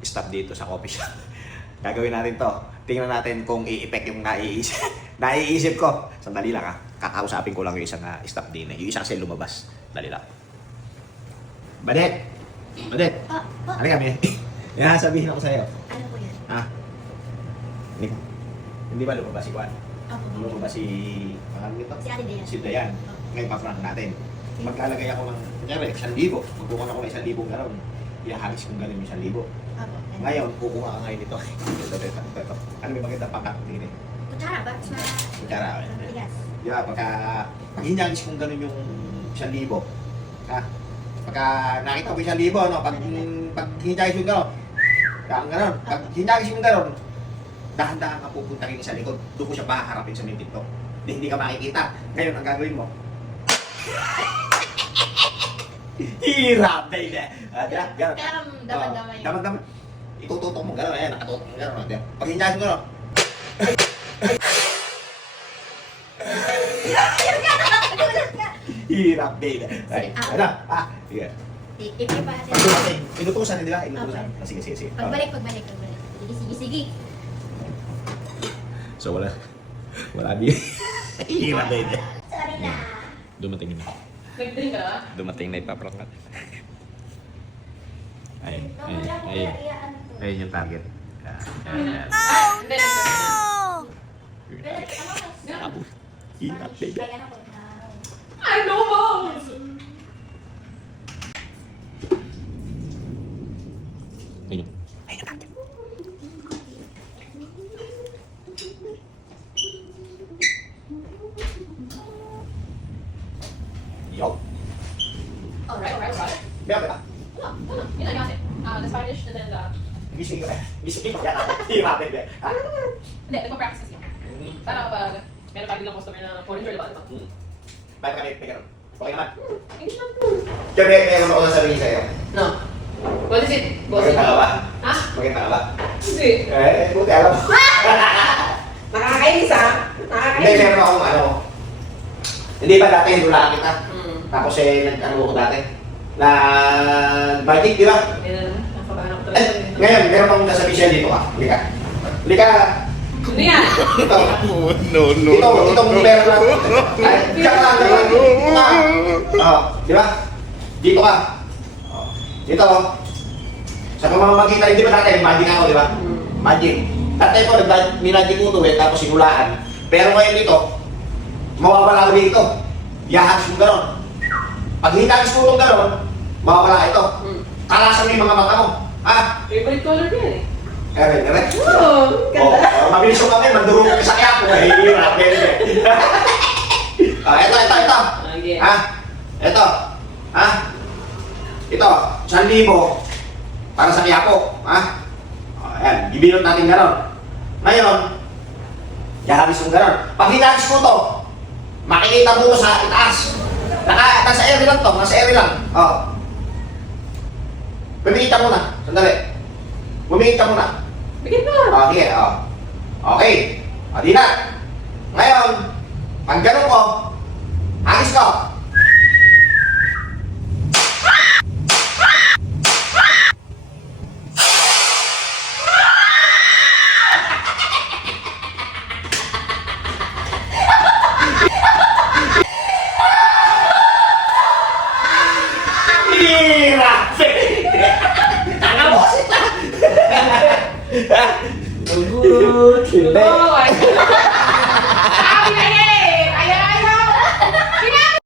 stop dito sa coffee shop. Gagawin natin to. Tingnan natin kung i-effect yung naiisip ko. Sandali lang ha. Kakausapin ko lang yung isang staff din. Yung isa kasi lumabas. Dali lang. Badet! Badet! Halika kami. Yan, sabihin ako sa'yo. Ano po yan? Ha? Hindi ba lumabas si Juan? Opo. Lumabas si... Ano ito? Si Ate Dayan. Si Dayan. Ngayon pa-frank natin. Maglalagay ako ng... Kunyari, 1,000. Magkukuha ako ng 1,000 gano'n. Ihahagis kong gano'n yung 1,000. Opo. Ngayon, kukuha ka ngayon ito. Ito. Ano may magandang pagkakatingin eh? Kutsara ba? Kutsara. Bigas. Di ba, pag hinagis kong gano'n yung 1,000, ha? Pagka nakita ko yung 1,000, no? Pag hinagis yung gano'n, pag hinagis yung gano'n, dahan-dahan ka pupunta rin sa likod. Doon ko siya paharapin sa mintik to. Hindi ka makikita. Ngayon, ang gagawin mo, hirap, baby! Gano'n. Kaya daman-daman yun. Daman-daman. Itututok mo gano'n, ayan, nakatutok mo gano'n. Pag hinagis mo gano'n, hirap, baby. Ay, ano? Sige. Ipin pa natin. Inutusan, di ba? Inutusan. Sige. Pagbalik. Sige, sige. So, wala di. Hirap, baby. Sorry na. Dumating na. Nag-drink ka? Dumating na ipaprangat. Ayun yung target. Hindi. Abo. Hirap, baby. Ano mo? Ayun. Ayun yung target. Yo. Alright. Meron ka? Yun lang kasi. The Spanish and then the... Gising ka. Hirap, baby. Hindi, nagpa-practice kasi. Para kapag meron tayo bilang customer na foreign girl, diba? Bakit kami, Meron? Okay naman. English lang. Kaya meron ako sasabihin sa'yo. No. What is it? Maganda ka ba? Ha? Maganda ka ba? Hindi. Buti alam mo. Nakakainis ha? Hindi, meron akong ano. Hindi ba dati hinulaan kita? Hmm. Tapos nag-ano ko dati? Nag-magic, di ba? Nakabahan ako talaga. Ngayon, meron akong sasabihin siya dito ka. Halika. Halika. Hindi yan. Ito. Itong meron na. Ay, diyan ka lang. Dito ka. Di ba? Dito ka. Dito. Sa pamamagitan, hindi ba dati magic ako, di ba? Magic. Dati ito, minmagic ko ito tapos sinulaan. Pero ngayon dito, mawawala ko dito. Yahagis mo gano'n. Pag hinagis mo itong gano'n, mawawala ito. Kalasan mo yung mga mata mo. Ha? Favorite color ko yan eh. Ere. Oh, ganda. Mabilis yung kami, mandurong kami sa kaya ko. Hirap, ito. Okay. Ha? Ito. Ha? Ito, 1,000 para sa Quiapo. Ha? Ayan, gibilot natin gano'n. Ngayon, yahagis mo gano'n. Pag hinagis mo to, makikita mo sa itaas. Nasa area lang to, nasa area lang. Pumikit ka muna, sandali. Pumikit ka muna. Bigyan mo. Okay, Okay. Di na. Ngayon, pag gano'n ko, hagis ko. Hirap! Tanga mo sila! Hindi. Oh,